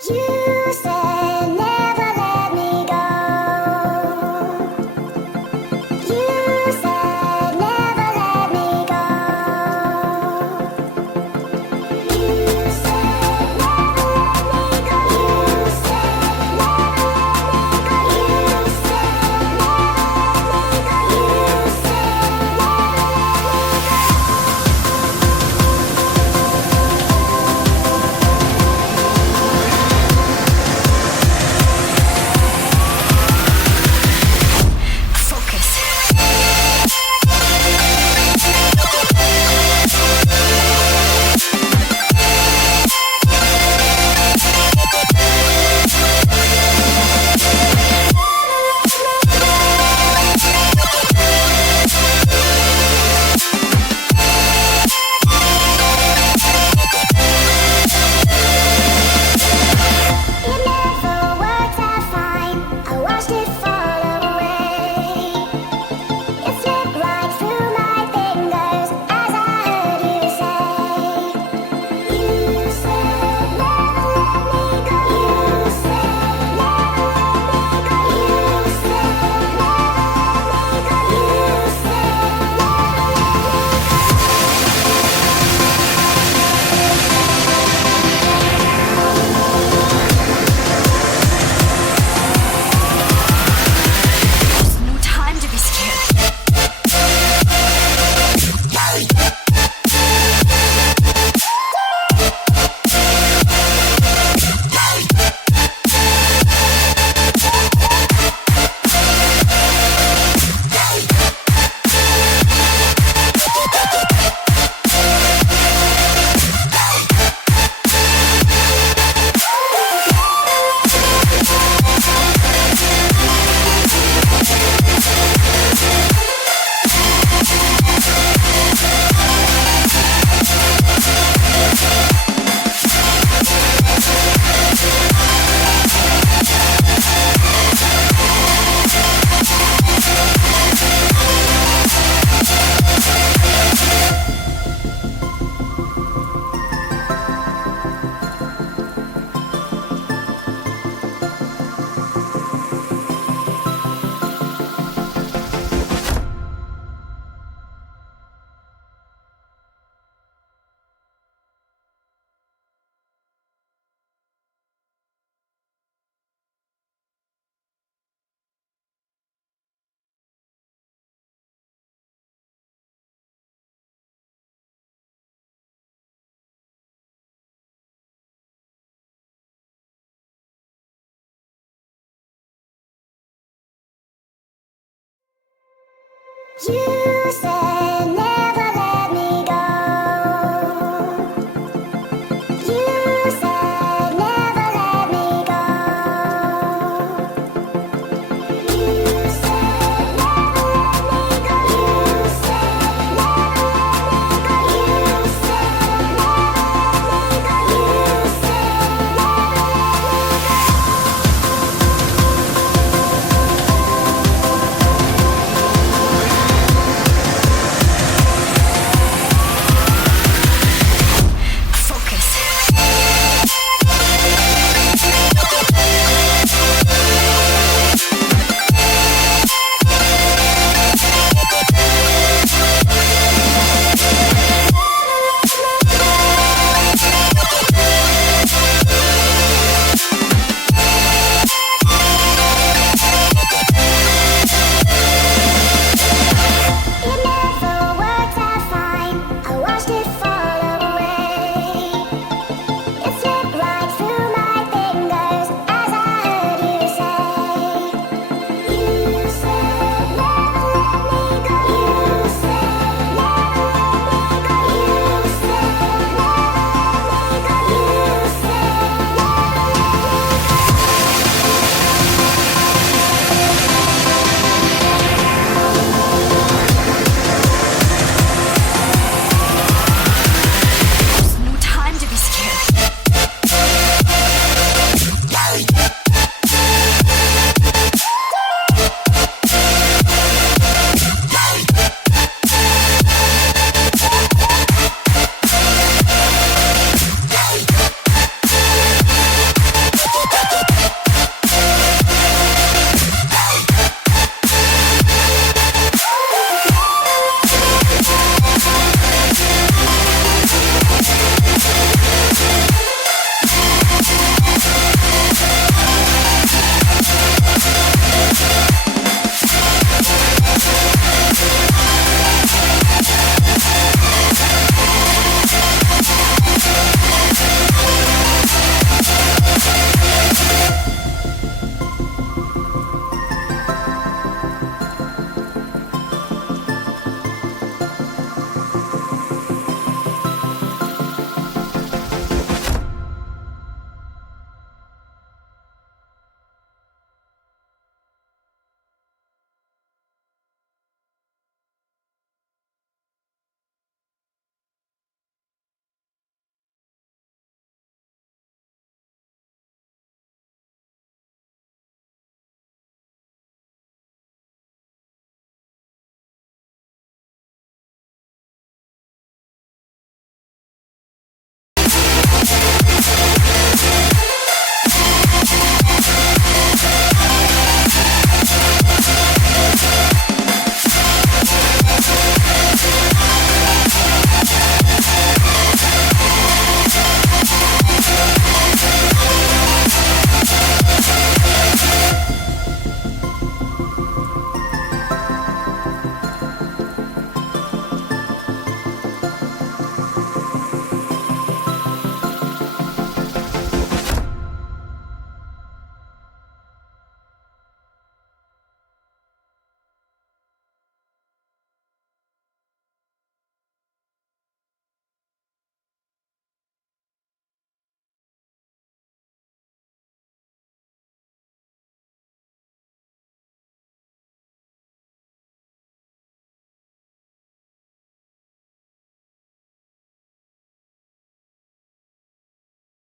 You said never let me go. You said never let me go. You said never let me go. You said never let me go. You said never let me go. You said it never worked out fine. I watched it fall away. It slipped right through my fingers as I heard you say. You said never let me go. You said never let me go. You said never let me go. You said There's no time to be scared. you said